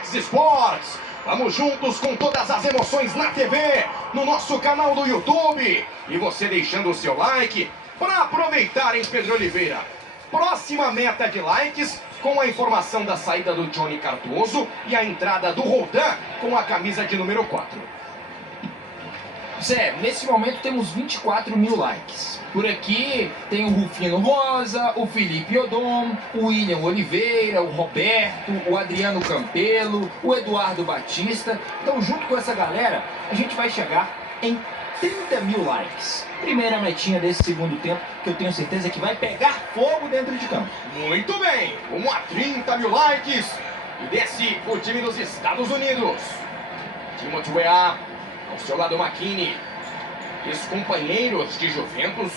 X Sports. Vamos juntos com todas as emoções na TV, no nosso canal do YouTube. E você deixando o seu like para aproveitar, hein, Pedro Oliveira? Próxima meta de likes com a informação da saída do Johnny Cardoso e a entrada do Roldan com a camisa de número 4. Zé, nesse momento temos 24 mil likes. Por aqui tem o Rufino Rosa, o Felipe Odom, o William Oliveira, o Roberto, o Adriano Campelo, o Eduardo Batista. Então, junto com essa galera, a gente vai chegar em 30 mil likes. Primeira metinha desse segundo tempo, que eu tenho certeza que vai pegar fogo dentro de campo. Muito bem, rumo a 30 mil likes. E desce o time dos Estados Unidos. Timothy Weah, ao seu lado McKinney. Ex-companheiros de Juventus.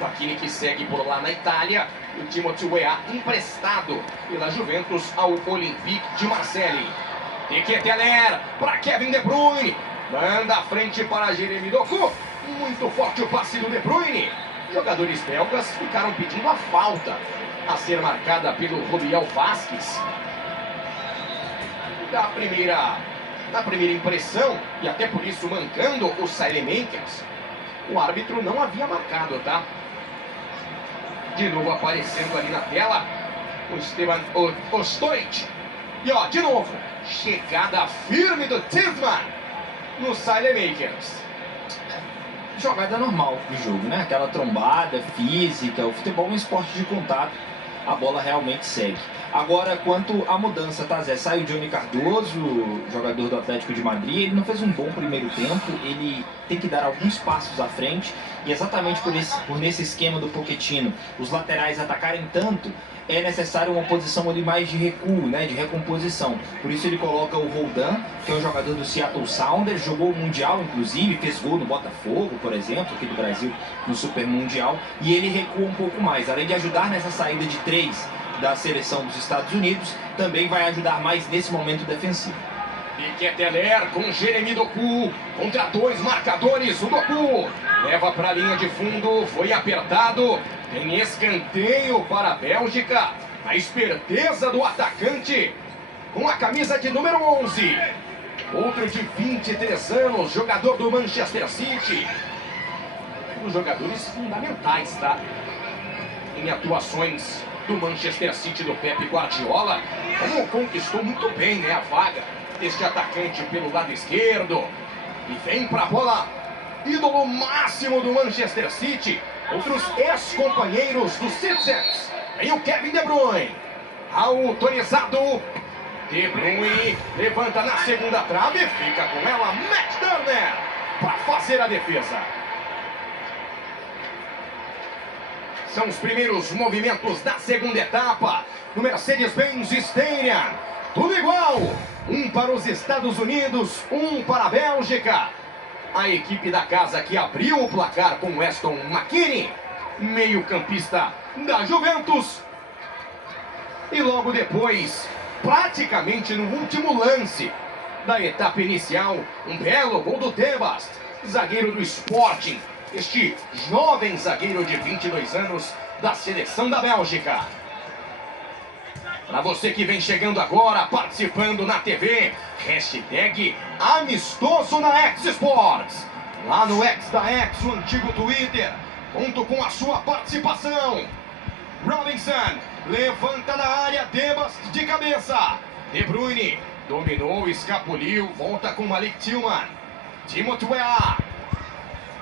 McKinney que segue por lá na Itália. E o Timothy Weah emprestado pela Juventus ao Olympique de Marseille. Teketeler para Kevin De Bruyne. Manda à frente para Jeremy Doku. Muito forte o passe do De Bruyne. Jogadores belgas ficaram pedindo a falta a ser marcada pelo Rubiel Vasquez. Da primeira impressão, e até por isso mancando os Saelemaekers, o árbitro não havia marcado, tá? De novo aparecendo ali na tela o Stevan Ostojic. E ó, de novo, chegada firme do Tielemans no Saelemaekers. Jogada normal de jogo, né? Aquela trombada física, o futebol é um esporte de contato, a bola realmente segue. Agora, quanto à mudança, tá, Zé? Sai o Johnny Cardoso, jogador do Atlético de Madrid, ele não fez um bom primeiro tempo, ele tem que dar alguns passos à frente, e exatamente por nesse esquema do Pochettino, os laterais atacarem tanto, é necessário uma posição ali mais de recuo, né, de recomposição. Por isso ele coloca o Roldan, que é um jogador do Seattle Sounders, jogou o Mundial, inclusive, fez gol no Botafogo, por exemplo, aqui do Brasil, no Super Mundial, e ele recua um pouco mais. Além de ajudar nessa saída de 3 da seleção dos Estados Unidos, também vai ajudar mais nesse momento defensivo. Teketeler com Jeremy Doku, contra 2 marcadores, o Doku leva para a linha de fundo, foi apertado, tem escanteio para a Bélgica, a esperteza do atacante, com a camisa de número 11, outro de 23 anos, jogador do Manchester City, um dos jogadores fundamentais, tá? Em atuações do Manchester City do Pep Guardiola, como conquistou muito bem, né, a vaga deste atacante pelo lado esquerdo. E vem para a bola, ídolo máximo do Manchester City, outros ex-companheiros dos Citizens. Vem o Kevin De Bruyne, autorizado. De Bruyne levanta na segunda trave, fica com ela Matt Turner para fazer a defesa. São os primeiros movimentos da segunda etapa no Mercedes-Benz Stadium. Tudo igual, um para os Estados Unidos, um para a Bélgica. A equipe da casa que abriu o placar com Weston McKennie, meio-campista da Juventus. E logo depois, praticamente no último lance da etapa inicial, um belo gol do Tebas, zagueiro do Sporting. Este jovem zagueiro de 22 anos da seleção da Bélgica. Para você que vem chegando agora, participando na TV, hashtag amistoso na X Sports. Lá no X da X, o antigo Twitter, conto com a sua participação. Robinson, levanta da área, Tebas de cabeça. De Bruyne, dominou, escapuliu, volta com Malik Tillman. Timothy Weah.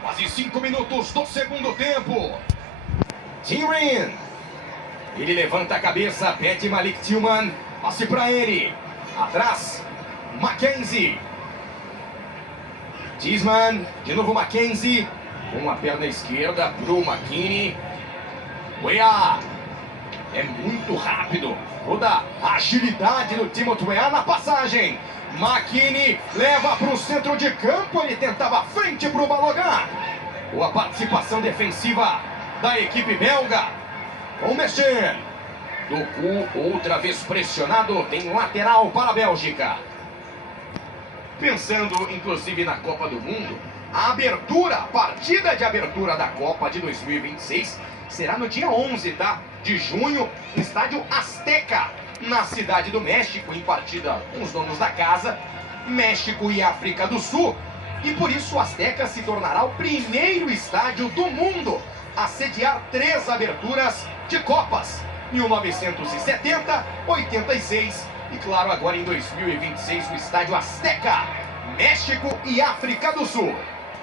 Quase 5 minutos do segundo tempo. Tielemans. Ele levanta a cabeça, pede Malik Tillman. Passe para ele. Atrás, Mackenzie. Tielemans, de novo Mackenzie. Com a perna esquerda para o McKinney. Weah. É muito rápido. Toda a agilidade do Timothy Weah na passagem. McKinney leva para o centro de campo, ele tentava frente para o Balogun. Boa participação defensiva da equipe belga. Com Messi. Doku outra vez pressionado, tem lateral para a Bélgica. Pensando inclusive na Copa do Mundo, a partida de abertura da Copa de 2026 será no dia 11, tá? De junho, no estádio Azteca, na cidade do México, em partida com os donos da casa, México e África do Sul. E por isso o Azteca se tornará o primeiro estádio do mundo a sediar 3 aberturas de Copas. 1970, 86 e, claro, agora em 2026 o estádio Azteca, México e África do Sul.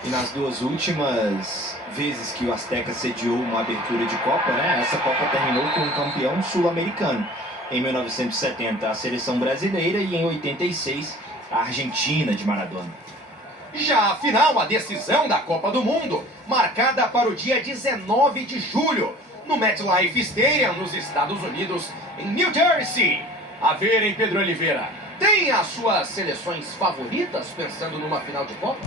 E nas 2 últimas vezes que o Azteca sediou uma abertura de Copa, né, essa Copa terminou com um campeão sul-americano. Em 1970, a seleção brasileira e em 86, a Argentina de Maradona. Já a final, a decisão da Copa do Mundo, marcada para o dia 19 de julho, no MetLife Stadium, nos Estados Unidos, em New Jersey. A ver, hein, Pedro Oliveira? Tem as suas seleções favoritas pensando numa final de Copa?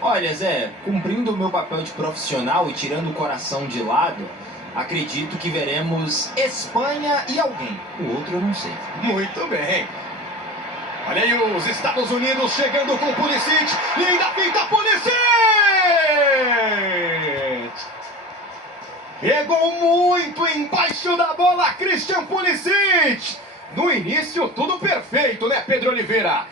Olha, Zé, cumprindo o meu papel de profissional e tirando o coração de lado, acredito que veremos Espanha e alguém. O outro eu não sei. Muito bem. Olha aí os Estados Unidos chegando com Pulisic. Linda pinta, Pulisic! Pegou muito embaixo da bola, Christian Pulisic. No início, tudo perfeito, né, Pedro Oliveira?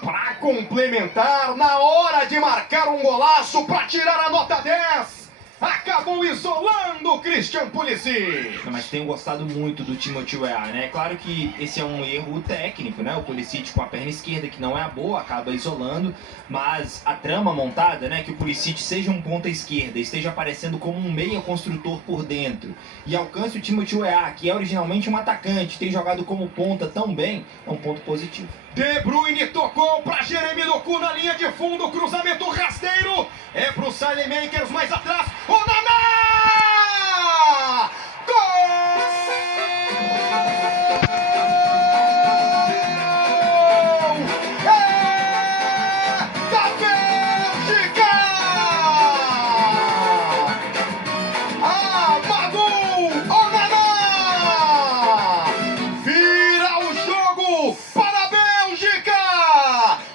Para complementar, na hora de marcar um golaço para tirar a nota 10. Acabou isolando o Christian Pulisic. Mas tenho gostado muito do Timothy Weah, né? Claro que esse é um erro técnico, né? O Pulisic com a perna esquerda, que não é a boa, acaba isolando. Mas a trama montada, né? Que o Pulisic seja um ponta esquerda, esteja aparecendo como um meia construtor por dentro e alcance o Timothy Weah, que é originalmente um atacante, tem jogado como ponta tão bem, é um ponto positivo. De Bruyne tocou para Jeremy Doku na linha de fundo, cruzamento rasteiro, é para o Saelemaekers mais atrás, Onana! Gol! É da Bélgica! Amadou Onana! Vira o jogo para a Bélgica!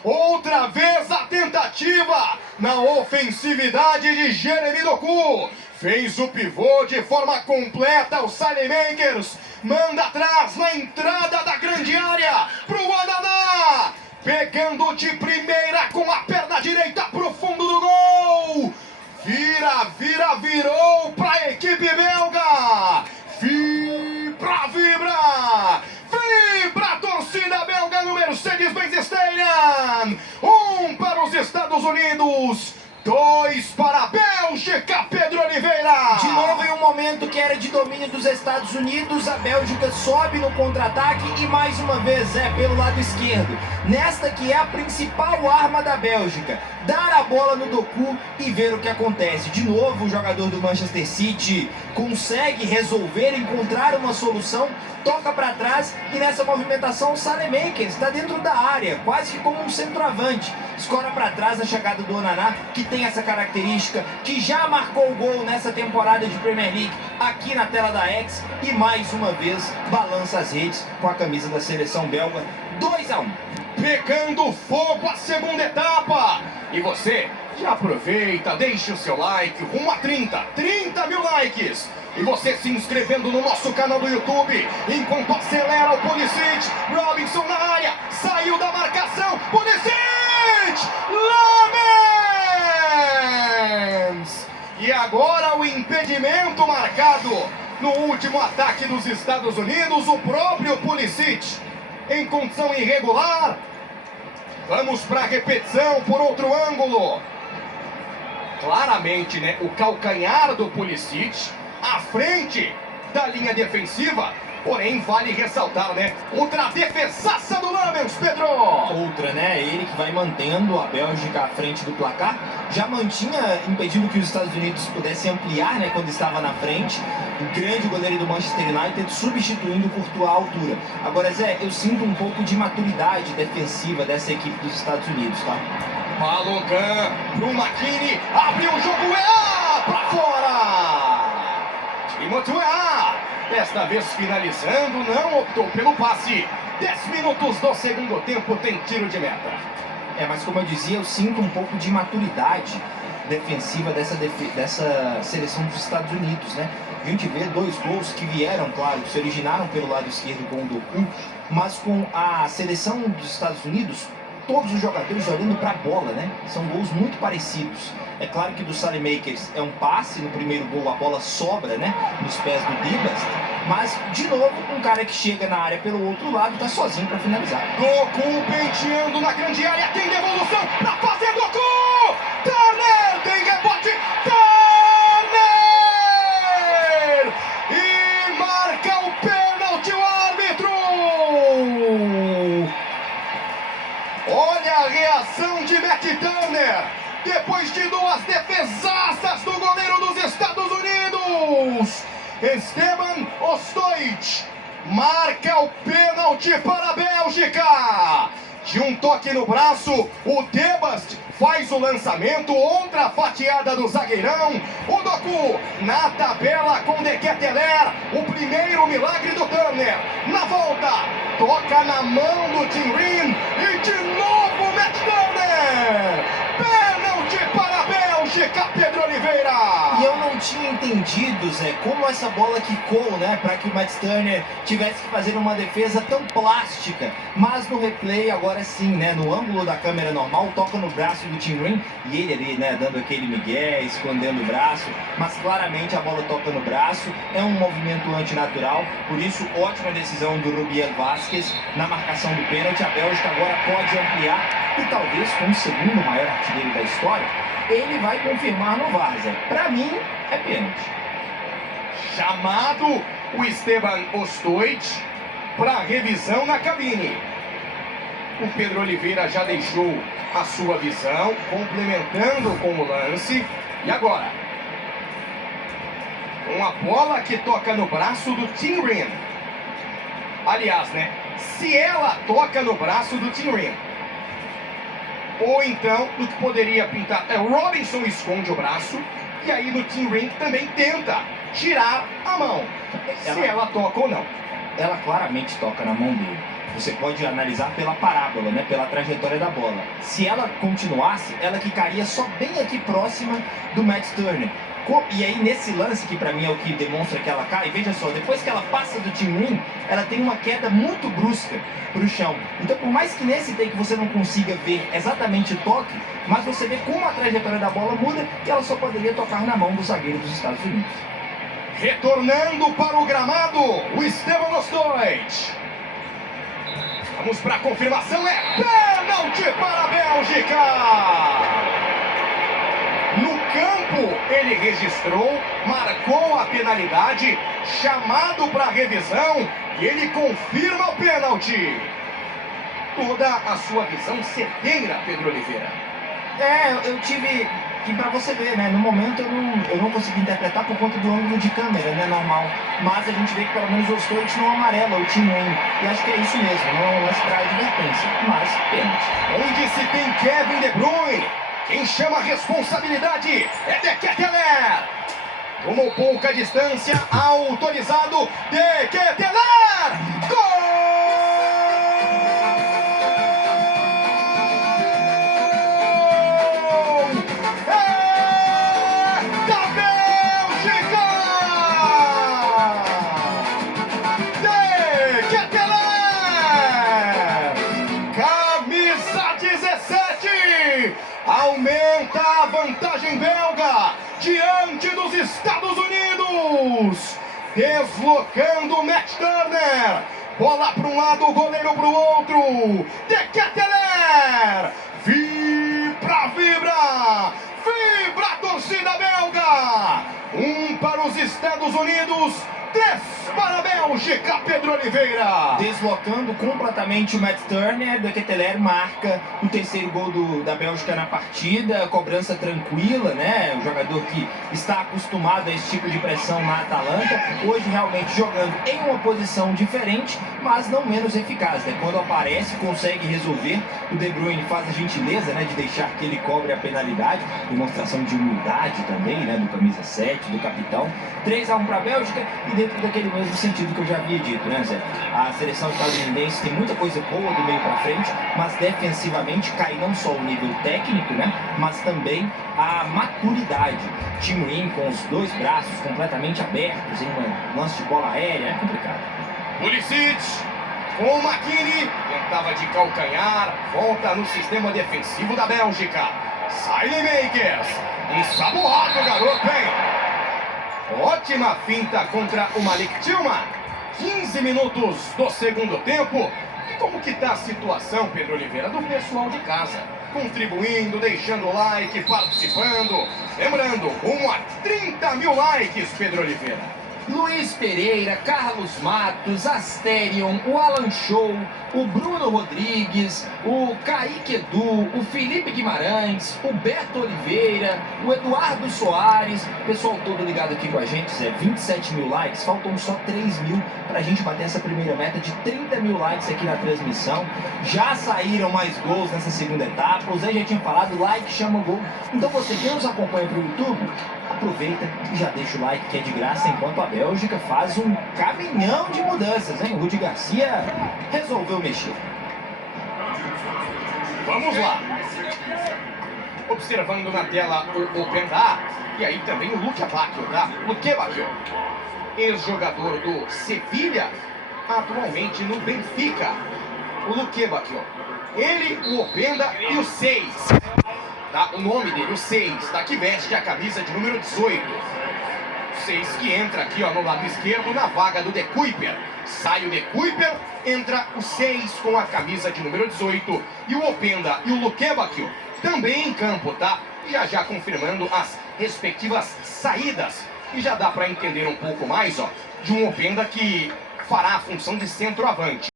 Outra vez a tentativa na ofensividade de Jeremy Doku. Fez o pivô de forma completa, o Saelemaekers manda atrás na entrada da grande área pro Onana, pegando de primeira com a perna direita pro fundo do gol. Virou pra equipe belga. Vibra a torcida belga no Mercedes-Benz Stadium. 1 para os Estados Unidos, 2 para a Bélgica, Pedro Oliveira. De novo, em um momento que era de domínio dos Estados Unidos, a Bélgica sobe no contra-ataque e mais uma vez pelo lado esquerdo. Nesta que é a principal arma da Bélgica, dar a bola no Doku e ver o que acontece. De novo, o jogador do Manchester City consegue resolver, encontrar uma solução, toca para trás e nessa movimentação o Saelemaekers está dentro da área, quase que como um centroavante. Escora para trás a chegada do Onana, que tem essa característica, que já marcou o gol nessa temporada de Premier League, aqui na tela da X, e mais uma vez balança as redes com a camisa da seleção belga. 2-1. Pegando fogo a segunda etapa. E você já aproveita, deixe o seu like, rumo a 30 mil likes. E você se inscrevendo no nosso canal do YouTube, enquanto acelera o Pulisic. Robinson na área, saiu da marcação, Pulisic! Lamens! E agora o impedimento marcado no último ataque dos Estados Unidos, o próprio Pulisic em condição irregular. Vamos para a repetição por outro ângulo. Claramente, né, o calcanhar do Pulisic à frente da linha defensiva. Porém, vale ressaltar, né, outra defesaça do Lamens, Pedro. Outra, né, ele que vai mantendo a Bélgica à frente do placar. Já mantinha impedindo que os Estados Unidos pudessem ampliar, né, quando estava na frente. O grande goleiro do Manchester United substituindo o Courtois à altura. Agora, Zé, eu sinto um pouco de maturidade defensiva dessa equipe dos Estados Unidos, tá? Balogan pro McKennie, abriu o jogo, pra fora! Timothy Weah, desta vez finalizando, não optou pelo passe. 10 minutos do segundo tempo, tem tiro de meta. Mas como eu dizia, eu sinto um pouco de maturidade defensiva dessa seleção dos Estados Unidos, né? A gente vê dois gols que vieram, claro, que se originaram pelo lado esquerdo com o Doku, mas com a seleção dos Estados Unidos, todos os jogadores olhando para a bola, né? São gols muito parecidos. É claro que do Saelemaekers é um passe, no primeiro gol a bola sobra, né? Nos pés do Dibas, mas, de novo, um cara que chega na área pelo outro lado está sozinho para finalizar. Doku penteando na grande área, tem devolução para fazer Doku! Turner tem rebote! Turner! E marca o pênalti o árbitro! Olha a reação de Matt Turner! Depois de duas defesaças do goleiro dos Estados Unidos! Esteban Ostojic marca o pênalti para a Bélgica. De um toque no braço, o Debast faz o lançamento, outra fatiada do zagueirão. O Doku na tabela com De Ketelaere, o primeiro milagre do Turner. Na volta, toca na mão do Tim Ream e de novo Matt Turner. Pênalti para a Bélgica, Pedro Oliveira. E eu não tinha entendido, Zé, como essa bola quicou, né, para que o Matt Turner tivesse que fazer uma defesa tão plástica. Mas no replay, agora sim, né, no ângulo da câmera normal, toca no braço do Tim Ream e ele ali, né, dando aquele migué, escondendo o braço. Mas claramente a bola toca no braço, é um movimento antinatural. Por isso, ótima decisão do Rubiel Vázquez na marcação do pênalti. A Bélgica agora pode ampliar e talvez com o segundo maior artilheiro da história, ele vai confirmar no VAR. Para mim, é pênalti. Chamado o Esteban Ostojic para revisão na cabine. O Pedro Oliveira já deixou a sua visão, complementando com o lance. E agora? Uma bola que toca no braço do Tim Ream. Aliás, né? Se ela toca no braço do Tim Ream, ou então, no que poderia pintar, o Robinson esconde o braço, e aí no Tim Ream também tenta tirar a mão, se ela toca ou não. Ela claramente toca na mão dele. Você pode analisar pela parábola, né, pela trajetória da bola. Se ela continuasse, ela quicaria só bem aqui próxima do Matt Turner. E aí nesse lance, que pra mim é o que demonstra que ela cai, veja só, depois que ela passa do Tim Ream, ela tem uma queda muito brusca pro chão. Então por mais que nesse take você não consiga ver exatamente o toque, mas você vê como a trajetória da bola muda e ela só poderia tocar na mão do zagueiro dos Estados Unidos. Retornando para o gramado, o Esteban Ostojic. Vamos para a confirmação, é pênalti para a Bélgica! No campo, ele registrou, marcou a penalidade, chamado para revisão e ele confirma o pênalti. Toda a sua visão certeira, Pedro Oliveira. Eu tive... E pra você ver, né, no momento eu não consegui interpretar por conta do ângulo de câmera, né, normal. Mas a gente vê que pelo menos o Ostojic não amarela o Tim Ream. E acho que é isso mesmo, não é um lance pra advertência, mas pênalti. Onde se tem Kevin De Bruyne, quem chama a responsabilidade é De Ketelaere. Tomou pouca distância, autorizado, De Ketelaere. Gol! Aumenta a vantagem belga diante dos Estados Unidos. Deslocando Matt Turner. Bola para um lado, o goleiro para o outro. De Ketelaere. Vibra, vibra. Vibra a torcida belga. 1 para os Estados Unidos. 3 para a Bélgica, Pedro Oliveira. Deslocando completamente o Matt Turner, De Ketelaere marca o terceiro gol da Bélgica na partida, cobrança tranquila, né? O jogador que está acostumado a esse tipo de pressão na Atalanta, hoje realmente jogando em uma posição diferente, mas não menos eficaz, né? Quando aparece, consegue resolver, o De Bruyne faz a gentileza, né, de deixar que ele cobre a penalidade, demonstração de humildade também, né, do camisa 7, do capitão. 3-1 para a Bélgica e dentro daquele mesmo sentido que eu já havia dito, né, Zé? A seleção estadunidense tem muita coisa boa do meio para frente, mas defensivamente cai não só o nível técnico, né, mas também a maturidade. Tim Ream com os dois braços completamente abertos em um lance de bola aérea, é complicado. Pulisic com o McKennie, tentava de calcanhar, volta no sistema defensivo da Bélgica. Saelemaekers, ensaboado o garoto, hein? Ótima finta contra o Malik Tillman. 15 minutos do segundo tempo. E como que tá a situação, Pedro Oliveira, do pessoal de casa? Contribuindo, deixando o like, participando. Lembrando, rumo a 30 mil likes, Pedro Oliveira. Luiz Pereira, Carlos Matos, Asterion, o Alan Show, o Bruno Rodrigues, o Kaique Edu, o Felipe Guimarães, o Beto Oliveira, o Eduardo Soares, pessoal todo ligado aqui com a gente, Zé, 27 mil likes, faltam só 3 mil pra gente bater essa primeira meta de 30 mil likes aqui na transmissão. Já saíram mais gols nessa segunda etapa, o Zé já tinha falado, like chama gol. Então você que nos acompanha pelo YouTube, aproveita e já deixa o like que é de graça, enquanto a Bélgica faz um caminhão de mudanças, hein? O Rudi Garcia resolveu mexer. Vamos lá. Observando na tela o Openda e aí também o Luque Bacchio, tá? Luque Bacchio, ex-jogador do Sevilha, atualmente no Benfica. O Luque Bacchio, ele, o Openda e o 6. Tá? O nome dele, o 6, tá? Que veste a camisa de número 18. 6 que entra aqui, ó, no lado esquerdo, na vaga do De Kuyper. Sai o De Kuyper, entra o 6 com a camisa de número 18. E o Openda e o Luque Bacchio também em campo, tá? Já confirmando as respectivas saídas. E já dá para entender um pouco mais, ó, de um Openda que fará a função de centroavante.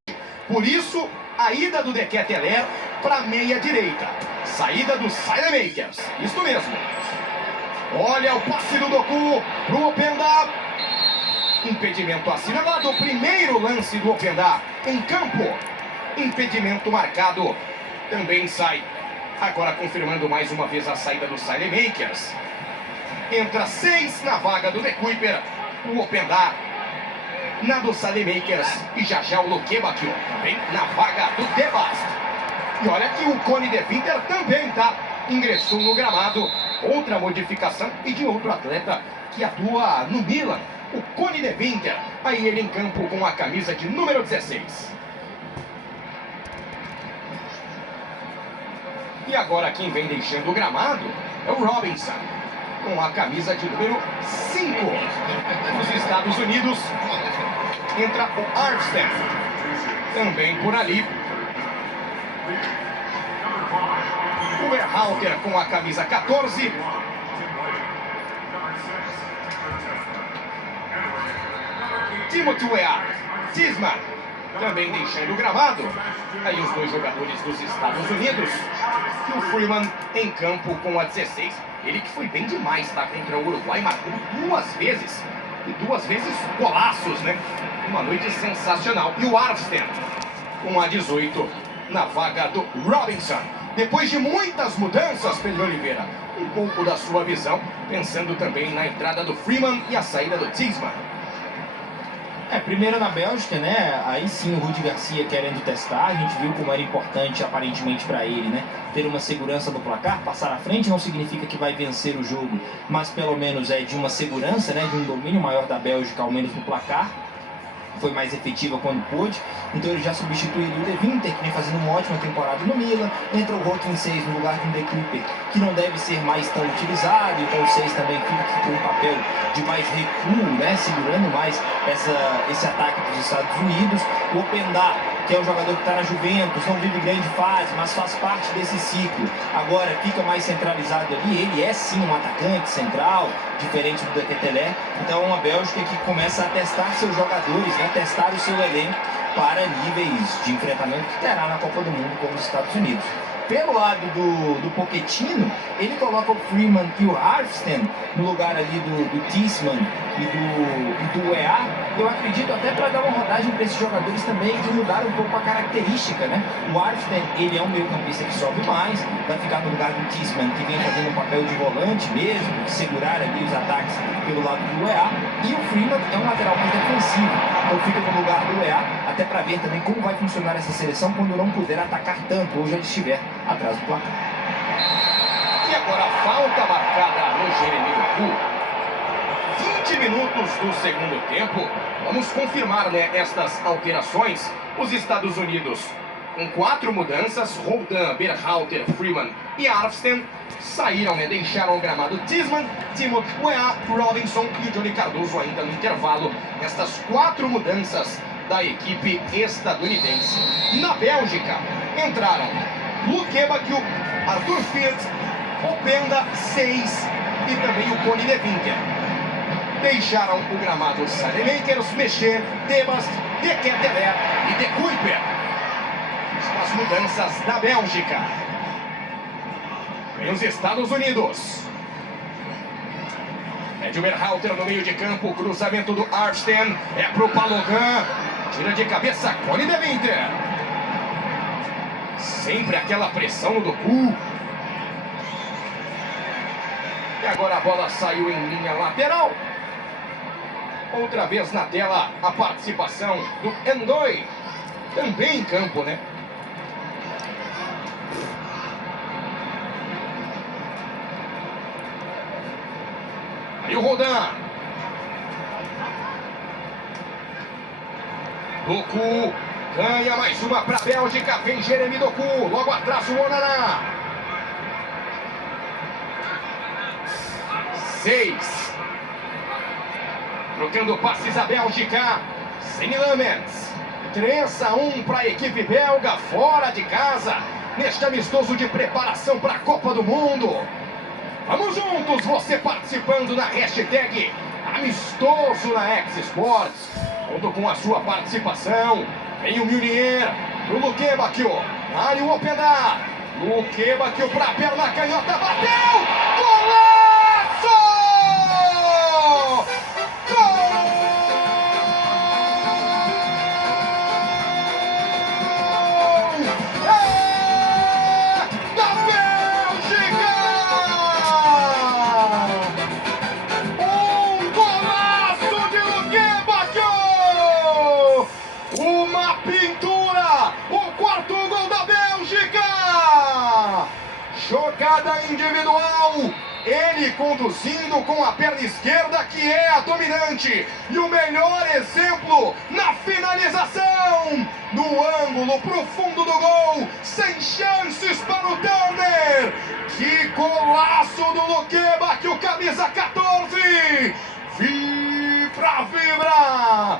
Por isso, a ida do De Ketelaere para meia direita. Saída do Saelemaekers. Isso mesmo. Olha o passe do Doku pro Openda. Impedimento assinalado. O primeiro lance do Openda em campo. Impedimento marcado. Também sai. Agora confirmando mais uma vez a saída do Saelemaekers. Entra 6 na vaga do De Kuyper. O Openda na do Saelemaekers. E já o Luque Bacchio também na vaga do De Bast. E olha que o Cone de Winter também, tá? Ingressou no gramado. Outra modificação e de outro atleta que atua no Milan. O Cone de Winter. Aí ele em campo com a camisa de número 16. E agora quem vem deixando o gramado é o Robinson. Com a camisa de número 5. Nos Estados Unidos entra o Armstead. Também por ali. O Berhalter com a camisa 14. Timothy Weah, Tisman, também deixando o gramado. Aí os dois jogadores dos Estados Unidos. E o Freeman em campo com a 16. Ele que foi bem demais, tá? Contra o Uruguai, marcou 2 vezes. E 2 vezes golaços, né? Uma noite sensacional. E o Armstead com a 18 na vaga do Robinson. Depois de muitas mudanças, Pedro Oliveira, um pouco da sua visão, pensando também na entrada do Freeman e a saída do Tisman. Primeiro na Bélgica, né? Aí sim o Rudi Garcia querendo testar. A gente viu como era importante aparentemente para ele, né? Ter uma segurança no placar, passar à frente não significa que vai vencer o jogo, mas pelo menos é de uma segurança, né? De um domínio maior da Bélgica, ao menos no placar. Foi mais efetiva quando pôde, então ele já substituiu o De Winter, que vem fazendo uma ótima temporada no Milan. Entra o Roque em 6 no lugar de um De Kuyper, que não deve ser mais tão utilizado, então o 6 também fica com um papel de mais recuo, né, segurando mais esse ataque dos Estados Unidos. O Openda, que é um jogador que está na Juventus, não vive grande fase, mas faz parte desse ciclo. Agora fica mais centralizado ali, ele é sim um atacante central, diferente do De Ketelaere. Então é uma Bélgica que começa a testar seus jogadores, né, testar o seu elenco para níveis de enfrentamento que terá na Copa do Mundo com os Estados Unidos. Pelo lado do Pochettino, ele coloca o Freeman e o Armstead no lugar ali do Tisman e do Weah. Eu acredito até para dar uma rodagem para esses jogadores também, de mudar um pouco a característica, né? O Armstead, ele é um meio-campista que sobe mais, vai ficar no lugar do Tisman, que vem fazendo um papel de volante mesmo, de segurar ali os ataques pelo lado do Weah. E o Freeman é um lateral mais defensivo, então fica no lugar do EA, até para ver também como vai funcionar essa seleção quando não puder atacar tanto ou já estiver atrás do placar. E agora a falta marcada no Jeremy Doku. 20 minutos do segundo tempo. Vamos confirmar, né, estas alterações. Os Estados Unidos com 4 mudanças. Roldan, Berhalter, Freeman e Arfsten saíram, né, deixaram o gramado Tisman, Timothy Weah, Robinson e o Johnny Cardoso ainda no intervalo. Estas 4 mudanças da equipe estadunidense. Na Bélgica entraram Luke Bakio, Arthur Fields, Openda, 6 e também o Coni de Winter. Deixaram o gramado Sademakers, Mexer, Tebas, De Ketteler e De Kuiper. São as mudanças da Bélgica. Vem os Estados Unidos. É de Berhalter no meio de campo, cruzamento do Arfsten, é pro Palogan, tira de cabeça Coni de Winter. Sempre aquela pressão no Doku. E agora a bola saiu em linha lateral. Outra vez na tela a participação do Endoi. Também em campo, né? Aí o Roldan. Doku ganha mais uma para a Bélgica. Vem Jeremy Doku. Logo atrás o Onana. 6. Trocando passes a Bélgica. Seny Lamens. 3-1 para a equipe belga. Fora de casa. Neste amistoso de preparação para a Copa do Mundo. Vamos juntos, você participando na hashtag Amistoso na X Sports. Conto com a sua participação. Vem o Munier, o Luke Bakio, ali o Openda. Luke Bakio para a perna canhota, bateu! Golaço! Jogada individual, ele conduzindo com a perna esquerda, que é a dominante, e o melhor exemplo na finalização, no ângulo profundo do gol, sem chances para o Turner. Que golaço do Luke Bakio, camisa 14, vibra, vibra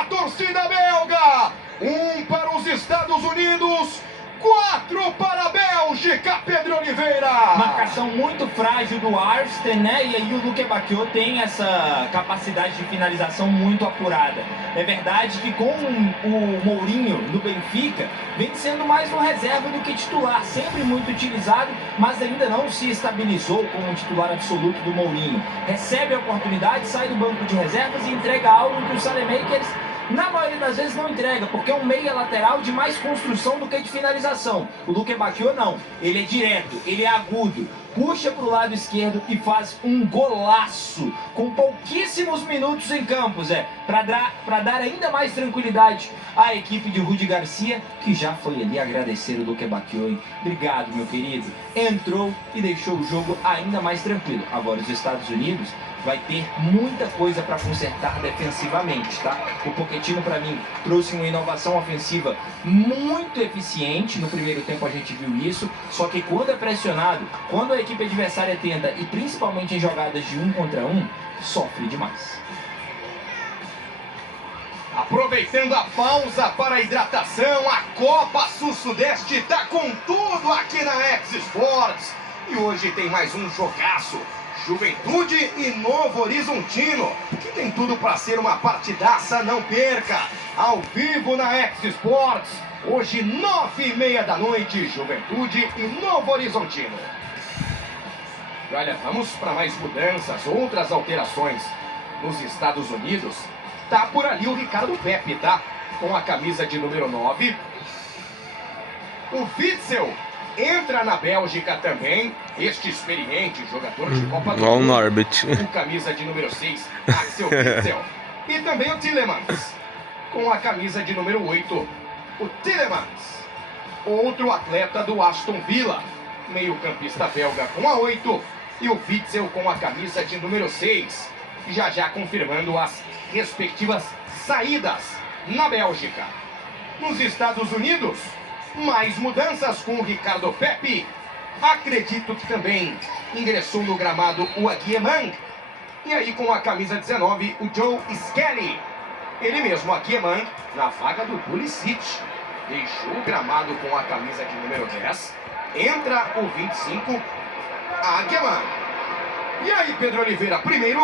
a torcida belga, 1 para os Estados Unidos, 4 para a Bélgica, Pedro Oliveira. Marcação muito frágil do Arfsten, né? E aí o Luke Bakio tem essa capacidade de finalização muito apurada. É verdade que com o Mourinho no Benfica, vem sendo mais um reserva do que titular. Sempre muito utilizado, mas ainda não se estabilizou como um titular absoluto do Mourinho. Recebe a oportunidade, sai do banco de reservas e entrega algo que o Sademakers na maioria das vezes não entrega, porque é um meia lateral de mais construção do que de finalização. O Luke Bakio não, ele é direto, ele é agudo, puxa para o lado esquerdo e faz um golaço, com pouquíssimos minutos em campo, Zé, para dar ainda mais tranquilidade à equipe de Rudi Garcia, que já foi ali agradecer o Luke Bakio. Obrigado, meu querido. Entrou e deixou o jogo ainda mais tranquilo. Agora os Estados Unidos vai ter muita coisa para consertar defensivamente, tá? O Pochettino, para mim, trouxe uma inovação ofensiva muito eficiente. No primeiro tempo a gente viu isso, só que quando é pressionado, quando a equipe adversária tenta, e principalmente em jogadas de 1 contra 1, sofre demais. Aproveitando a pausa para a hidratação, a Copa Sul-Sudeste está com tudo aqui na X Sports. E hoje tem mais um jogaço. Juventude e Novo Horizontino, que tem tudo para ser uma partidaça, não perca! Ao vivo na X Sports, hoje 9h30 da noite, Juventude e Novo Horizontino. E olha, vamos para mais mudanças, outras alterações nos Estados Unidos. Tá por ali o Ricardo Pepi, tá? Com a camisa de número 9. O Witzel entra na Bélgica também este experiente jogador de Copa do Igual o Mundo, Norbert. com camisa de número 6, Axel Witsel. E também o Tielemans, com a camisa de número 8, o Tielemans. Outro atleta do Aston Villa, meio-campista belga com a 8, e o Witsel com a camisa de número 6, já confirmando as respectivas saídas na Bélgica. Nos Estados Unidos, mais mudanças com o Ricardo Pepi. Acredito que também ingressou no gramado o Aguiemang. E aí com a camisa 19, o Joe Skelly. Ele mesmo, Aguiemang, na vaga do Pulisic. Deixou o gramado com a camisa de número 10. Entra o 25, Aguiemang. E aí, Pedro Oliveira, primeiro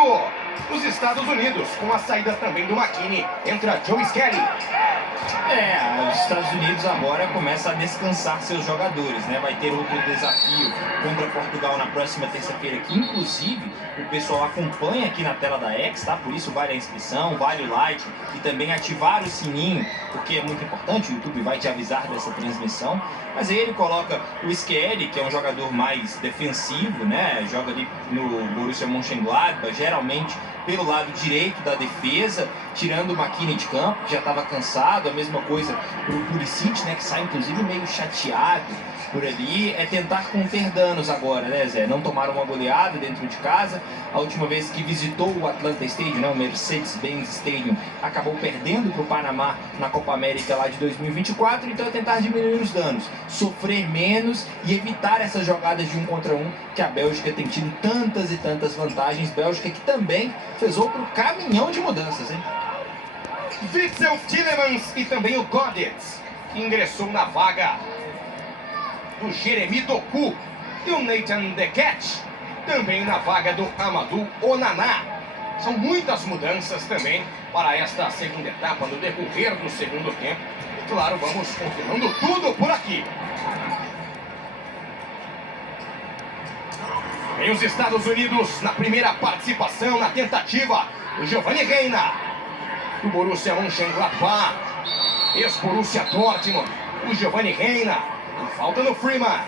os Estados Unidos, com a saída também do McKinney, entra Joe Skelly. Os Estados Unidos agora começa a descansar seus jogadores, né? Vai ter outro desafio contra Portugal na próxima terça-feira, que inclusive o pessoal acompanha aqui na tela da X, tá? Por isso vale a inscrição, vale o like e também ativar o sininho, porque é muito importante, o YouTube vai te avisar dessa transmissão. Mas aí ele coloca o Skelly, que é um jogador mais defensivo, né? Joga ali no Borussia Mönchengladbach, geralmente pelo lado direito da defesa, tirando o McKinney de campo, que já estava cansado. A mesma coisa para o Pulisic, né, que sai inclusive meio chateado por ali. É tentar conter danos agora, né, Zé? Não tomaram uma goleada dentro de casa. A última vez que visitou o Atlanta Stadium, né, o Mercedes-Benz Stadium, acabou perdendo para o Panamá na Copa América lá de 2024. Então é tentar diminuir os danos, sofrer menos e evitar essas jogadas de 1 contra 1 que a Bélgica tem tido tantas e tantas vantagens. Bélgica que também fez outro caminhão de mudanças, hein? Witsel, Tielemans e também o Godets, que ingressou na vaga do Jeremy Doku, e o Nathan Dequette, também na vaga do Amadou Onana. São muitas mudanças também para esta segunda etapa, no decorrer do segundo tempo. E claro, vamos confirmando tudo por aqui. Em os Estados Unidos, na primeira participação, na tentativa, o Giovanni Reina, do Borussia Mönchengladbach, ex-Borussia Dortmund, o Giovanni Reina, com falta no Freeman.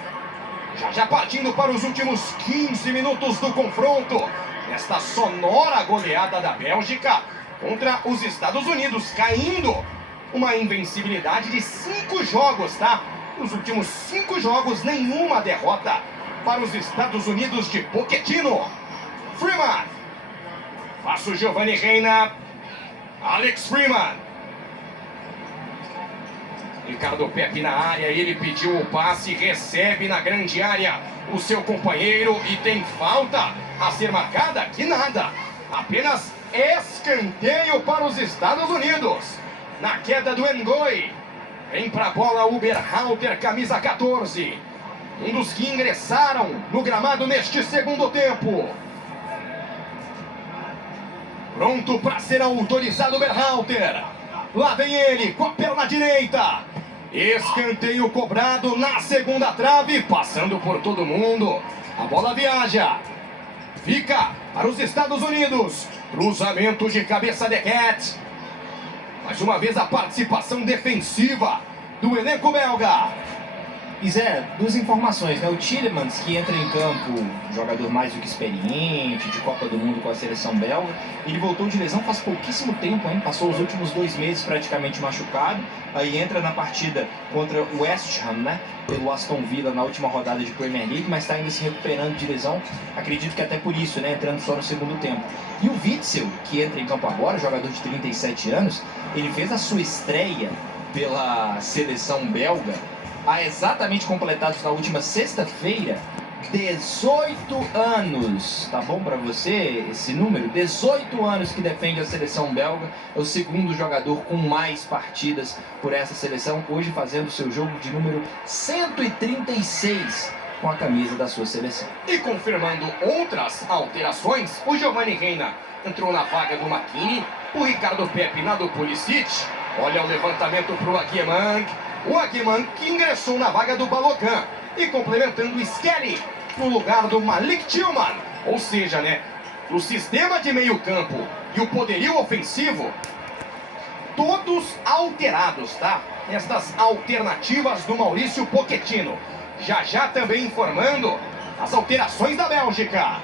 Já partindo para os últimos 15 minutos do confronto, nesta sonora goleada da Bélgica contra os Estados Unidos, caindo uma invencibilidade de 5 jogos, tá? Nos últimos 5 jogos, nenhuma derrota para os Estados Unidos de Pochettino. Freeman, passa o Giovanni Reina, Alex Freeman. Ricardo Pepi na área, ele pediu o passe, recebe na grande área o seu companheiro e tem falta a ser marcada, que nada. Apenas escanteio para os Estados Unidos. Na queda do Ngoi, vem para a bola o Berhalter, camisa 14. Um dos que ingressaram no gramado neste segundo tempo. Pronto para ser autorizado o Berhalter. Lá vem ele, com a perna direita. Escanteio cobrado na segunda trave, passando por todo mundo. A bola viaja. Fica para os Estados Unidos. Cruzamento de cabeça de Cat. Mais uma vez a participação defensiva do elenco belga. E Zé, duas informações, né? O Tielemans, que entra em campo, jogador mais do que experiente, de Copa do Mundo com a seleção belga, ele voltou de lesão faz pouquíssimo tempo, hein? Passou os últimos 2 meses praticamente machucado, aí entra na partida contra o West Ham, né? Pelo Aston Villa na última rodada de Premier League, mas está ainda se recuperando de lesão, acredito que até por isso, né? Entrando só no segundo tempo. E o Witsel, que entra em campo agora, jogador de 37 anos, ele fez a sua estreia pela seleção belga, há exatamente completados na última sexta-feira, 18 anos. Tá bom pra você esse número? 18 anos que defende a seleção belga. É o segundo jogador com mais partidas por essa seleção, hoje fazendo seu jogo de número 136 com a camisa da sua seleção. E confirmando outras alterações, o Giovanni Reina entrou na vaga do McKinney, o Ricardo Pepi na do Pulisic. Olha o levantamento pro Aguiemang. O Aguiemang que ingressou na vaga do Balogun. E complementando o Skelly no lugar do Malik Tillman. Ou seja, né, o sistema de meio campo e o poderio ofensivo, todos alterados, tá? Estas alternativas do Maurício Pochettino. Já também informando as alterações da Bélgica.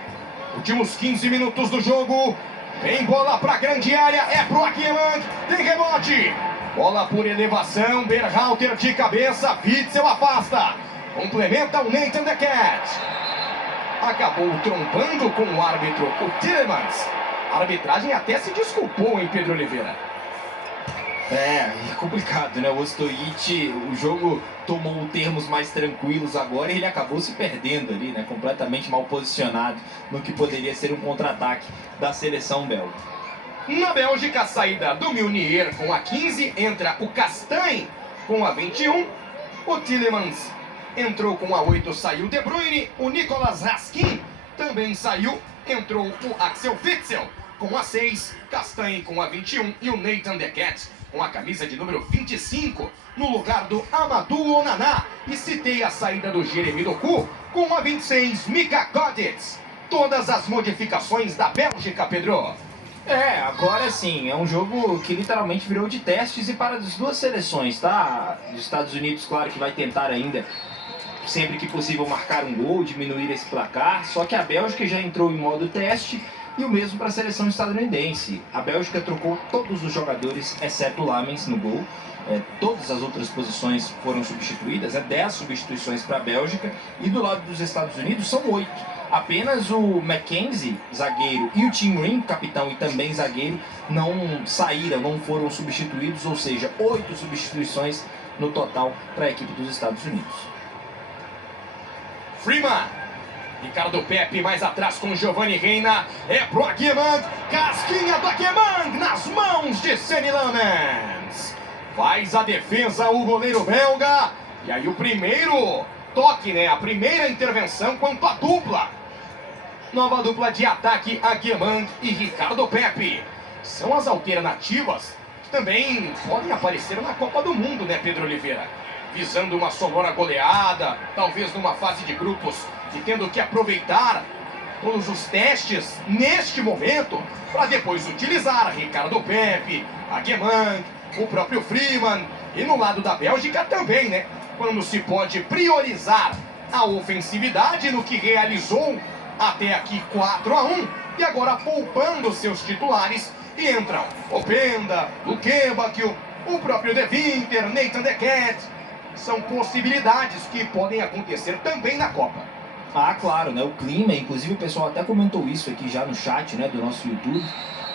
Últimos 15 minutos do jogo. Vem bola para a grande área, é pro Aguiemand, tem rebote. Bola por elevação, Berhalter de cabeça, Witsel afasta. Complementa o Nathan The Cat. Acabou trombando com o árbitro, o Tielemans. A arbitragem até se desculpou, hein, Pedro Oliveira? É complicado, né? O Ostojic, o jogo tomou termos mais tranquilos agora e ele acabou se perdendo ali, né? Completamente mal posicionado no que poderia ser um contra-ataque da seleção belga. Na Bélgica, a saída do Meunier com a 15, entra o Castaing com a 21, o Tielemans entrou com a 8, saiu De Bruyne, o Nicolas Raskin também saiu, entrou o Axel Witsel com a 6, Castaing com a 21 e o Nathan The Cat com a camisa de número 25 no lugar do Amadou Onana. E citei a saída do Jeremy Doku com a 26, Mika Godetz. Todas as modificações da Bélgica, Pedro. Agora sim, é um jogo que literalmente virou de testes e para as duas seleções, tá? Os Estados Unidos, claro que vai tentar ainda, sempre que possível, marcar um gol, diminuir esse placar, só que a Bélgica já entrou em modo teste e o mesmo para a seleção estadunidense. A Bélgica trocou todos os jogadores, exceto o Lamens, no gol. Todas as outras posições foram substituídas, 10 substituições para a Bélgica, e do lado dos Estados Unidos são 8. Apenas o Mackenzie, zagueiro, e o Tim Ream, capitão e também zagueiro, não saíram, não foram substituídos, ou seja, 8 substituições no total para a equipe dos Estados Unidos. Freeman, Ricardo Pepe mais atrás com Giovanni Reina, é pro Aguiemand, casquinha do Aguiemand nas mãos de Seny Lammens. Faz a defesa o goleiro belga, e aí o primeiro toque, né? A primeira intervenção quanto à dupla. Nova dupla de ataque, Aguiemand e Ricardo Pepe. São as alternativas que também podem aparecer na Copa do Mundo, né, Pedro Oliveira? Visando uma sonora goleada, talvez numa fase de grupos, e tendo que aproveitar todos os testes neste momento, para depois utilizar Ricardo Pepe, Aguiemand, o próprio Freeman, e no lado da Bélgica também, né? Quando se pode priorizar a ofensividade no que realizou até aqui 4-1, e agora poupando seus titulares, e entram Openda, Lukebakio, o próprio De Winter, Nathan The Cat. São possibilidades que podem acontecer também na Copa. Claro, né? O clima, inclusive o pessoal até comentou isso aqui já no chat, né, do nosso YouTube.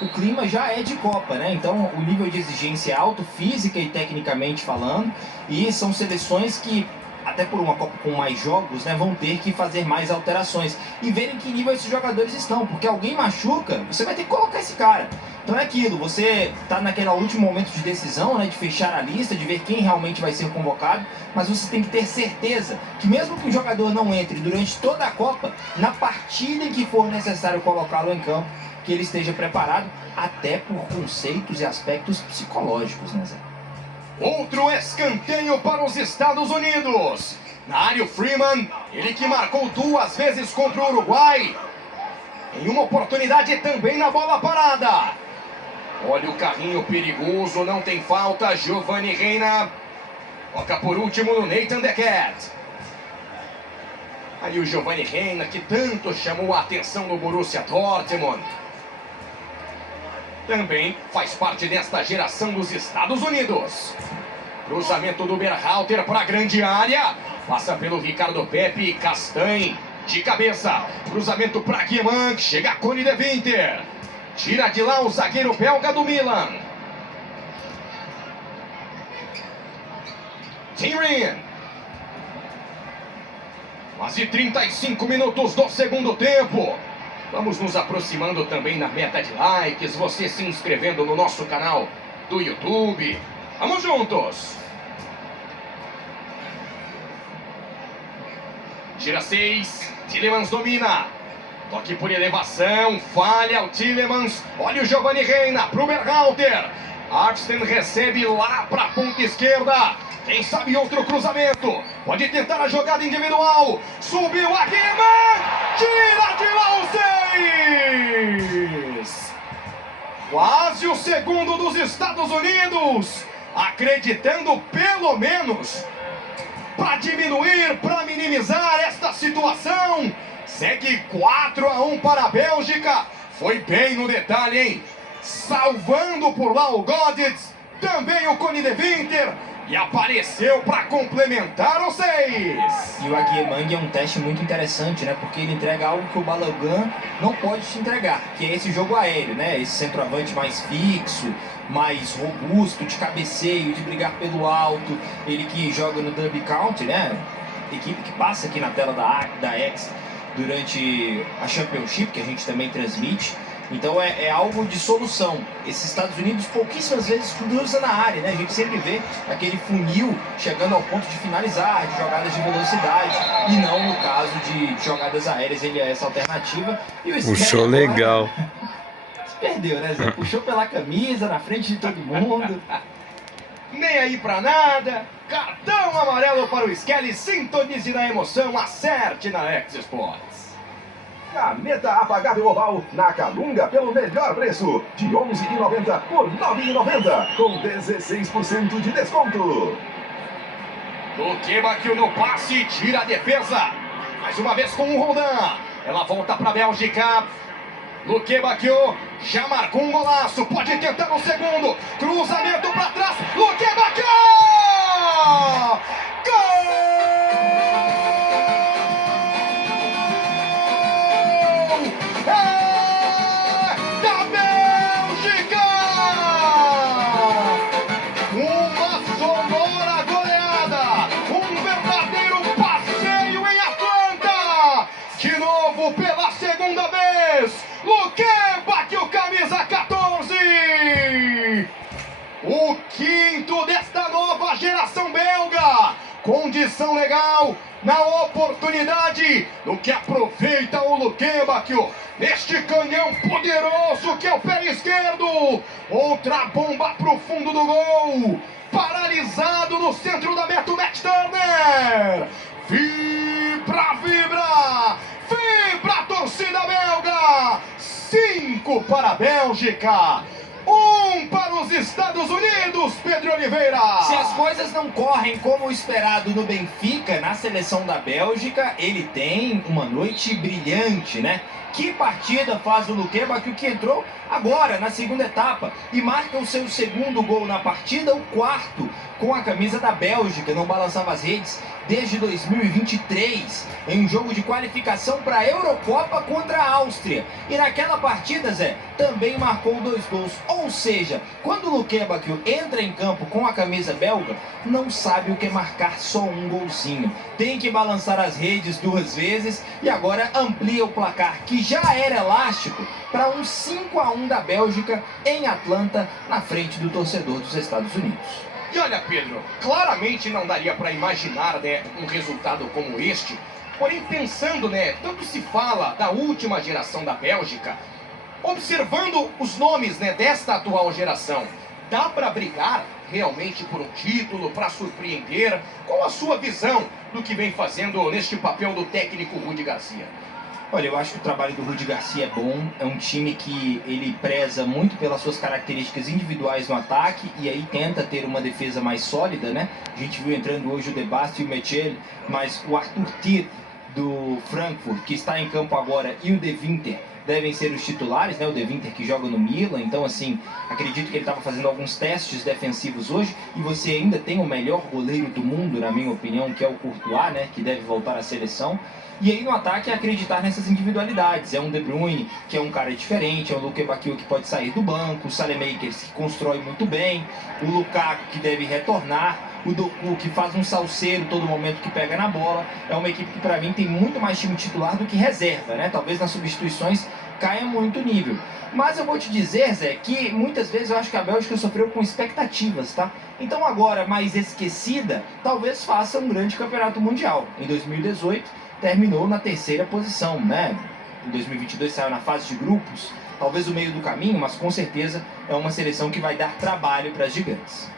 O clima já é de Copa, né? Então o nível de exigência é alto, física e tecnicamente falando, e são seleções que, até por uma Copa com mais jogos, né, vão ter que fazer mais alterações e verem que nível esses jogadores estão, porque alguém machuca, você vai ter que colocar esse cara. Então é aquilo, você tá naquele último momento de decisão, né, de fechar a lista, de ver quem realmente vai ser convocado, mas você tem que ter certeza que mesmo que o jogador não entre durante toda a Copa, na partida em que for necessário colocá-lo em campo, que ele esteja preparado, até por conceitos e aspectos psicológicos, né, Zé? Outro escanteio para os Estados Unidos. Na área o Freeman, ele que marcou 2 vezes contra o Uruguai. Em uma oportunidade também na bola parada. Olha o carrinho perigoso, não tem falta. Giovanni Reina toca por último no Nathan The Cat. Aí o Giovanni Reina, que tanto chamou a atenção no Borussia Dortmund, também faz parte desta geração dos Estados Unidos. Cruzamento do Berhalter para a grande área. Passa pelo Ricardo Pepe, Castaing de cabeça. Cruzamento para Aguiemand, chega a Cone De Winter. Tira de lá o zagueiro belga do Milan. Tim Ream. Quase 35 minutos do segundo tempo. Vamos nos aproximando também na meta de likes, você se inscrevendo no nosso canal do YouTube. Vamos juntos! Tira 6, Tielemans domina. Toque por elevação, falha o Tielemans. Olha o Giovanni Reina pro Berhalter. Arsten recebe lá para a ponta esquerda. Quem sabe outro cruzamento. Pode tentar a jogada individual. Subiu a Aguiemand. Tira de lá o 6. Quase o segundo dos Estados Unidos. Acreditando pelo menos para diminuir agir para minimizar esta situação. Segue 4-1 para a Bélgica. Foi bem no detalhe, hein? Salvando por lá o Goditz, também o Coni de Winter, e apareceu para complementar os 6. E o Aguiemang é um teste muito interessante, né? Porque ele entrega algo que o Balogun não pode te entregar, que é esse jogo aéreo, né? Esse centroavante mais fixo, mais robusto, de cabeceio, de brigar pelo alto. Ele que joga no Derby County, né? Equipe que passa aqui na tela da X durante a Championship, que a gente também transmite. Então é algo de solução. Esses Estados Unidos pouquíssimas vezes cruza na área, né? A gente sempre vê aquele funil chegando ao ponto de finalizar, de jogadas de velocidade, e não no caso de jogadas aéreas. Ele é essa alternativa. E o puxou legal. Se perdeu, né, Zé? Puxou pela camisa, na frente de todo mundo. Nem aí pra nada. Cartão amarelo para o Skelly. Sintonize na emoção, acerte na X Sports. Caneta apagável oval na Calunga pelo melhor preço, de R$ 11,90 por R$ 9,90, com 16% de desconto. Luqueba no passe, tira a defesa. Mais uma vez com o Roldan. Ela volta para a Bélgica. Luqueba já marcou um golaço, pode tentar o segundo. Cruzamento para trás. Luqueba gol! Pela segunda vez, Luqueba, o camisa 14, o quinto desta nova geração belga, condição legal, na oportunidade, no que aproveita o Luqueba, neste canhão poderoso que é o pé esquerdo, outra bomba pro fundo do gol, paralisado no centro da meta, o Matt Turner, vibra, a torcida belga, 5 para a Bélgica, 1 para os Estados Unidos, Pedro Oliveira. Se as coisas não correm como esperado no Benfica, na seleção da Bélgica, ele tem uma noite brilhante, né? Que partida faz o Luqueba, que entrou agora na segunda etapa e marca o seu segundo gol na partida, o quarto com a camisa da Bélgica, não balançava as redes desde 2023, em um jogo de qualificação para a Eurocopa contra a Áustria. E naquela partida, Zé, também marcou 2 gols. Ou seja, quando o Luqueba entra em campo com a camisa belga, não sabe o que é marcar só um golzinho. Tem que balançar as redes 2 vezes e agora amplia o placar, que já era elástico, para um 5-1 da Bélgica em Atlanta, na frente do torcedor dos Estados Unidos. E olha, Pedro, claramente não daria para imaginar, né, um resultado como este. Porém, pensando, né, tanto se fala da última geração da Bélgica, observando os nomes, né, desta atual geração, dá para brigar realmente por um título, para surpreender? Qual a sua visão do que vem fazendo neste papel do técnico Rudi Garcia? Olha, eu acho que o trabalho do Rudi Garcia é bom, é um time que ele preza muito pelas suas características individuais no ataque e aí tenta ter uma defesa mais sólida, né? A gente viu entrando hoje o De Bast e o Metchel, mas o Arthur Thier do Frankfurt, que está em campo agora, e o De Winter devem ser os titulares, né? O De Winter que joga no Milan, então assim, acredito que ele estava fazendo alguns testes defensivos hoje, e você ainda tem o melhor goleiro do mundo, na minha opinião, que é o Courtois, né? Que deve voltar à seleção. E aí no ataque é acreditar nessas individualidades. É um De Bruyne, que é um cara diferente, é um Luqueba que pode sair do banco, o Saelemaekers que constrói muito bem, o Lukaku que deve retornar, o Doku que faz um salseiro todo momento que pega na bola. É uma equipe que para mim tem muito mais time titular do que reserva, né? Talvez nas substituições caia muito o nível. Mas eu vou te dizer, Zé, que muitas vezes eu acho que a Bélgica sofreu com expectativas, tá? Então agora, mais esquecida, talvez faça um grande campeonato mundial. Em 2018, terminou na 3ª posição, né? Em 2022 saiu na fase de grupos, talvez o meio do caminho, mas com certeza é uma seleção que vai dar trabalho para as gigantes.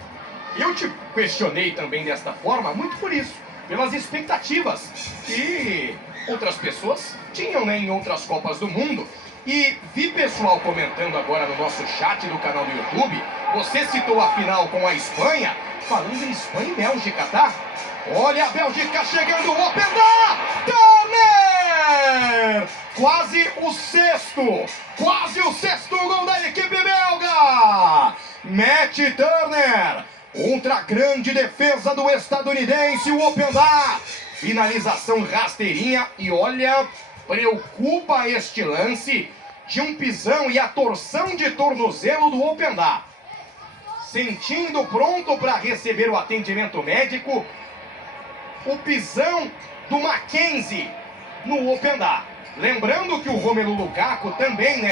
Eu te questionei também desta forma, muito por isso, pelas expectativas que outras pessoas tinham, né, em outras Copas do Mundo. E vi pessoal comentando agora no nosso chat do canal do YouTube, você citou a final com a Espanha, falando em Espanha e Bélgica, tá? Olha a Bélgica chegando, Open Turner! Quase o sexto gol da equipe belga! Matt Turner, outra grande defesa do estadunidense, o Open finalização rasteirinha e olha, preocupa este lance de um pisão e a torção de tornozelo do Open sentindo pronto para receber o atendimento médico, o pisão do Mackenzie no Open Lembrando que o Romelu Lukaku também,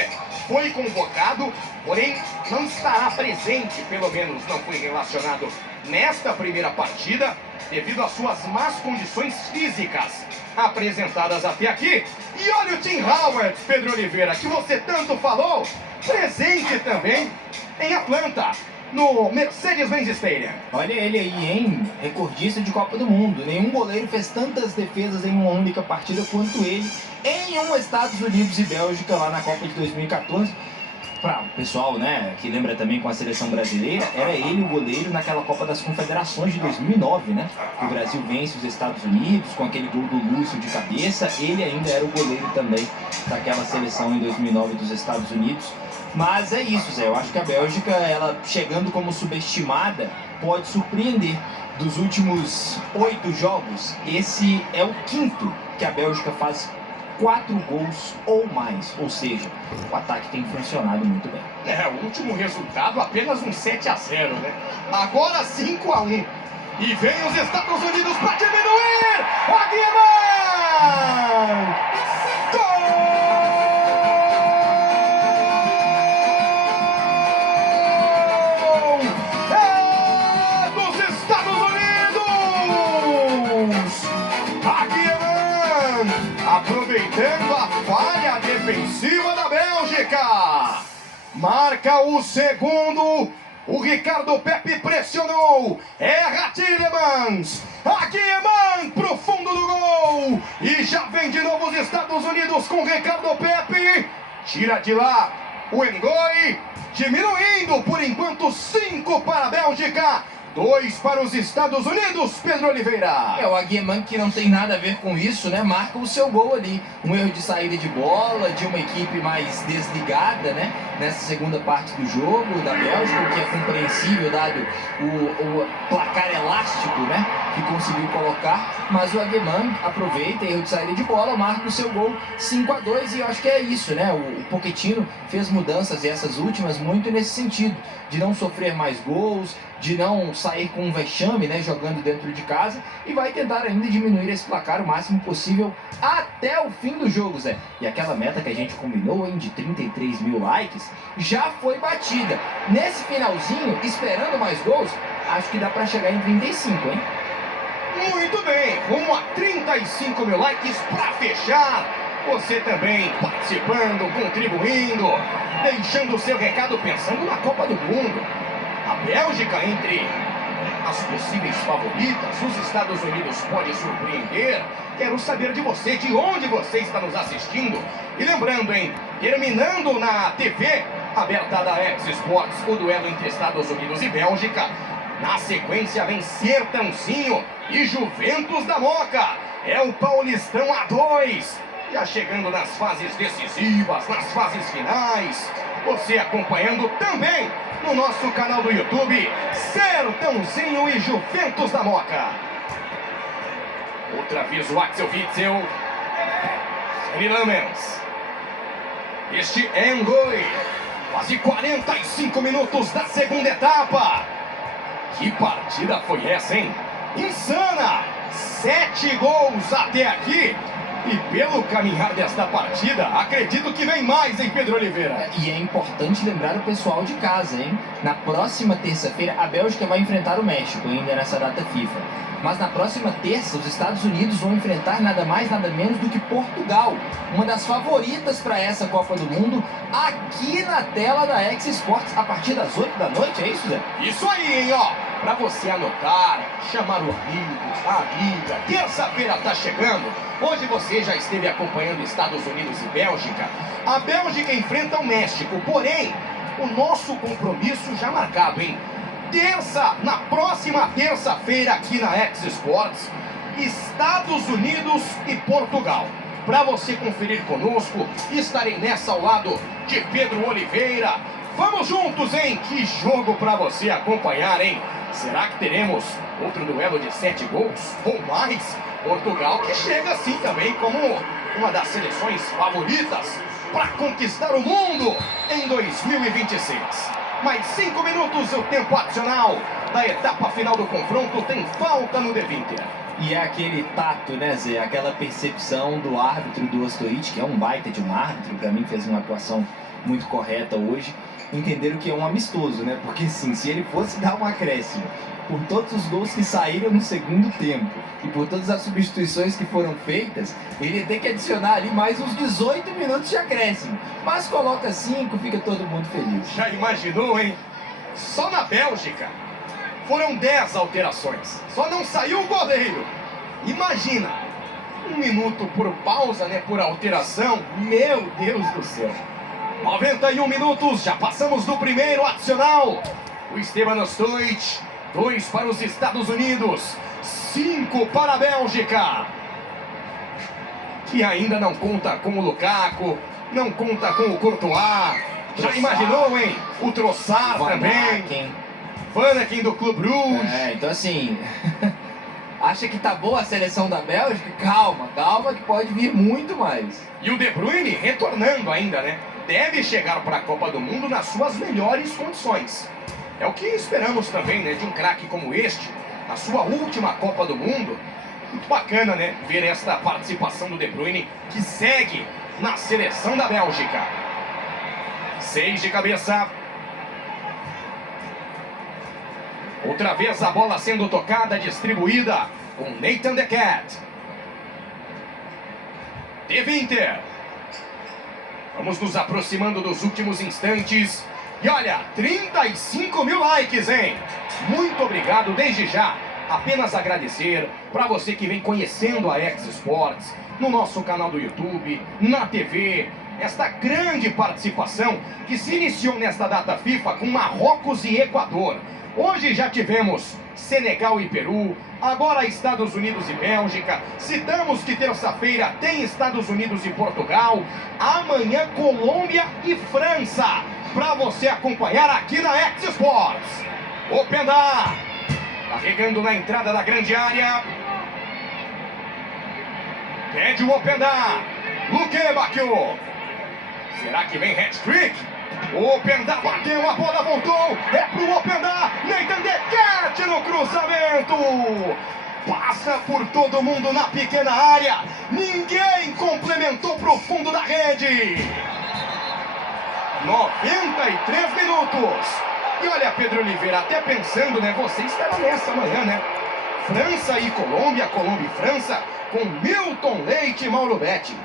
foi convocado, porém não estará presente, pelo menos não foi relacionado nesta primeira partida, devido às suas más condições físicas apresentadas até aqui. E olha o Tim Howard, Pedro Oliveira, que você tanto falou, presente também em Atlanta, no Mercedes-Benz Stadium. Olha ele aí, hein? Recordista de Copa do Mundo. Nenhum goleiro fez tantas defesas em uma única partida quanto ele em um Estados Unidos e Bélgica lá na Copa de 2014. Para o pessoal, que lembra também com a seleção brasileira, era ele o goleiro naquela Copa das Confederações de 2009, O Brasil vence os Estados Unidos com aquele gol do Lúcio de cabeça. Ele ainda era o goleiro também daquela seleção em 2009 dos Estados Unidos. Mas é isso, Zé. Eu acho que a Bélgica, ela chegando como subestimada, pode surpreender. Dos últimos 8 jogos, esse é o 5º que a Bélgica faz 4 gols ou mais. Ou seja, o ataque tem funcionado muito bem. O último resultado apenas um 7-0, Agora 5-1. E vem os Estados Unidos para diminuir. Aguilar! Gol! Aproveitando a falha defensiva da Bélgica. Marca o segundo. O Ricardo Pepi pressionou. Erra Tielemans. Aguiman pro fundo do gol. E já vem de novo os Estados Unidos com Ricardo Pepi. Tira de lá o Ngoi. Diminuindo por enquanto 5 para a Bélgica. 2 para os Estados Unidos, Pedro Oliveira. O Aguiman, que não tem nada a ver com isso, marca o seu gol ali. Um erro de saída de bola, de uma equipe mais desligada, nessa segunda parte do jogo da Bélgica, o que é compreensível, dado o placar elástico, que conseguiu colocar. Mas o Aguiman aproveita, erro de saída de bola, marca o seu gol 5-2 e eu acho que é isso, O Pochettino fez mudanças, e essas últimas, muito nesse sentido, de não sofrer mais gols, de não sair com um vexame, jogando dentro de casa, e vai tentar ainda diminuir esse placar o máximo possível até o fim do jogo, Zé. E aquela meta que a gente combinou, de 33 mil likes, já foi batida. Nesse finalzinho, esperando mais gols, acho que dá para chegar em 35, hein? Muito bem, rumo a 35 mil likes para fechar. Você também participando, contribuindo, deixando o seu recado, pensando na Copa do Mundo. A Bélgica entre as possíveis favoritas, os Estados Unidos pode surpreender. Quero saber de você, de onde você está nos assistindo. E lembrando, terminando na TV aberta da X Sports, o duelo entre Estados Unidos e Bélgica. Na sequência vem Sertãozinho e Juventus da Moca. É o Paulistão A2. Já chegando nas fases decisivas, nas fases finais. Você acompanhando também no nosso canal do YouTube, Sertãozinho e Juventus da Moca. Outra vez o Axel Witsel. Sani Lammens. Este é Ngoi. Quase 45 minutos da segunda etapa. Que partida foi essa, Insana! 7 gols até aqui. E pelo caminhar desta partida, acredito que vem mais, Pedro Oliveira? E é importante lembrar o pessoal de casa, Na próxima terça-feira, a Bélgica vai enfrentar o México, ainda nessa data FIFA. Mas na próxima terça, os Estados Unidos vão enfrentar nada mais, nada menos do que Portugal. Uma das favoritas para essa Copa do Mundo, aqui na tela da X Sports, a partir das 8 da noite, é isso, Zé? Isso aí, para você anotar, chamar o amigo, a amiga. Terça-feira tá chegando. Hoje você já esteve acompanhando Estados Unidos e Bélgica. A Bélgica enfrenta o México, porém, o nosso compromisso já marcado, na próxima terça-feira aqui na X Sports, Estados Unidos e Portugal. Para você conferir conosco, estarei nessa ao lado de Pedro Oliveira. Vamos juntos, hein? Que jogo para você acompanhar, hein? Será que teremos outro duelo de 7 gols ou mais? Portugal que chega assim também como uma das seleções favoritas para conquistar o mundo em 2026. Mais 5 minutos o tempo adicional da etapa final do confronto. Tem falta no De Winter. E é aquele tato, né, Zé? Aquela percepção do árbitro do Ostojic, que é um baita de um árbitro, para mim fez uma atuação muito correta hoje. Entenderam que é um amistoso, né? Porque sim, se ele fosse dar um acréscimo por todos os gols que saíram no segundo tempo e por todas as substituições que foram feitas, ele ia ter que adicionar ali mais uns 18 minutos de acréscimo. Mas coloca 5, fica todo mundo feliz. Já imaginou, hein? Só na Bélgica foram 10 alterações. Só não saiu o goleiro. Imagina, 1 minuto por pausa, né? Por alteração. Meu Deus do céu. 91 minutos, já passamos do primeiro adicional. O Esteban Ostojic, 2 para os Estados Unidos, 5 para a Bélgica. Que ainda não conta com o Lukaku, não conta com o Courtois. Já imaginou, hein? O Trossard também. Vanaken do Clube Rouge. Então assim, acha que tá boa a seleção da Bélgica? Calma que pode vir muito mais. E o De Bruyne retornando ainda, né? Deve chegar para a Copa do Mundo nas suas melhores condições. É o que esperamos também, né, de um craque como este, na sua última Copa do Mundo. Muito bacana, né, ver esta participação do De Bruyne, que segue na seleção da Bélgica. 6 de cabeça. Outra vez a bola sendo tocada, distribuída com Nathan De Cat. De Winter. Vamos nos aproximando dos últimos instantes. E olha, 35 mil likes, hein? Muito obrigado desde já. Apenas agradecer para você que vem conhecendo a X Sports, no nosso canal do YouTube, na TV. Esta grande participação que se iniciou nesta data FIFA com Marrocos e Equador. Hoje já tivemos Senegal e Peru, agora Estados Unidos e Bélgica. Citamos que terça-feira tem Estados Unidos e Portugal. Amanhã Colômbia e França, para você acompanhar aqui na X Sports. Openda, carregando na entrada da grande área. Pede o Openda. Luque Bacchio. Será que vem hat-trick? Openda bateu, a bola voltou. É pro Openda. Nathan De Cat no cruzamento. Passa por todo mundo na pequena área. Ninguém complementou pro fundo da rede. 93 minutos. E olha, Pedro Oliveira, até pensando, né? Você estará nessa amanhã, né? França e Colômbia, Colômbia e França, com Milton Leite e Mauro Betti.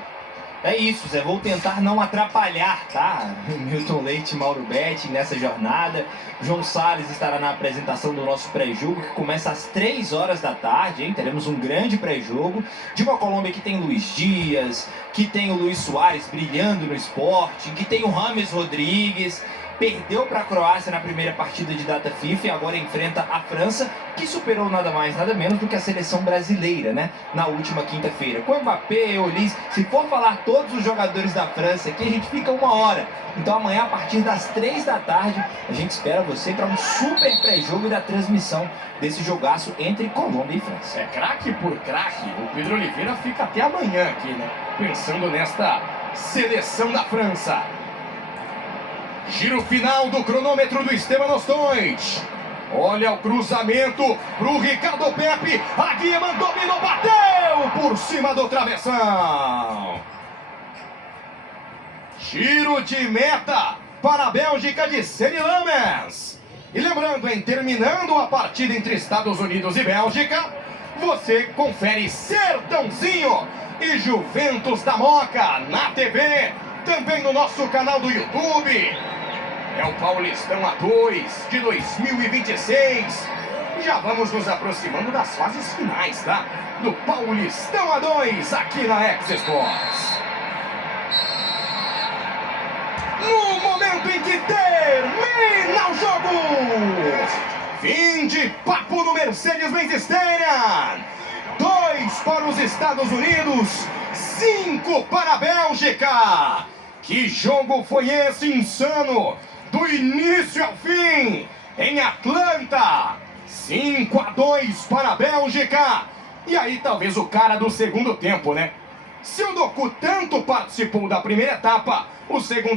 É isso, Zé. Vou tentar não atrapalhar, tá? Milton Leite e Mauro Betti nessa jornada. João Salles estará na apresentação do nosso pré-jogo, que começa às 3 horas da tarde, hein? Teremos um grande pré-jogo de uma Colômbia que tem Luiz Dias, que tem o Luiz Soares brilhando no esporte, que tem o James Rodrigues. Perdeu para a Croácia na primeira partida de data FIFA e agora enfrenta a França, que superou nada mais, nada menos do que a seleção brasileira, né? Na última quinta-feira. Com Mbappé, Olise, se for falar todos os jogadores da França aqui, a gente fica 1 hora. Então amanhã, a partir das 3 da tarde, a gente espera você para um super pré-jogo da transmissão desse jogaço entre Colômbia e França. É craque por craque. O Pedro Oliveira fica até amanhã aqui, né? Pensando nesta seleção da França. Giro final do cronômetro do Esteban Ostojic. Olha o cruzamento pro Ricardo Pepe. A Guimarães dominou, bateu por cima do travessão. Giro de meta para a Bélgica de Ceni Lammens. E lembrando, hein, terminando a partida entre Estados Unidos e Bélgica, você confere Sertãozinho e Juventus da Moca na TV, também no nosso canal do YouTube. É o Paulistão A2 de 2026. Já vamos nos aproximando das fases finais, tá? Do Paulistão A2 aqui na X Sports. No momento em que termina o jogo, Fim de papo no Mercedes-Benz Stadium. 2 para os Estados Unidos, 5 para a Bélgica. Que jogo foi esse insano, do início ao fim, em Atlanta. 5-2 para a Bélgica. E aí talvez o cara do segundo tempo, né? Se o Doku tanto participou da primeira etapa, o segundo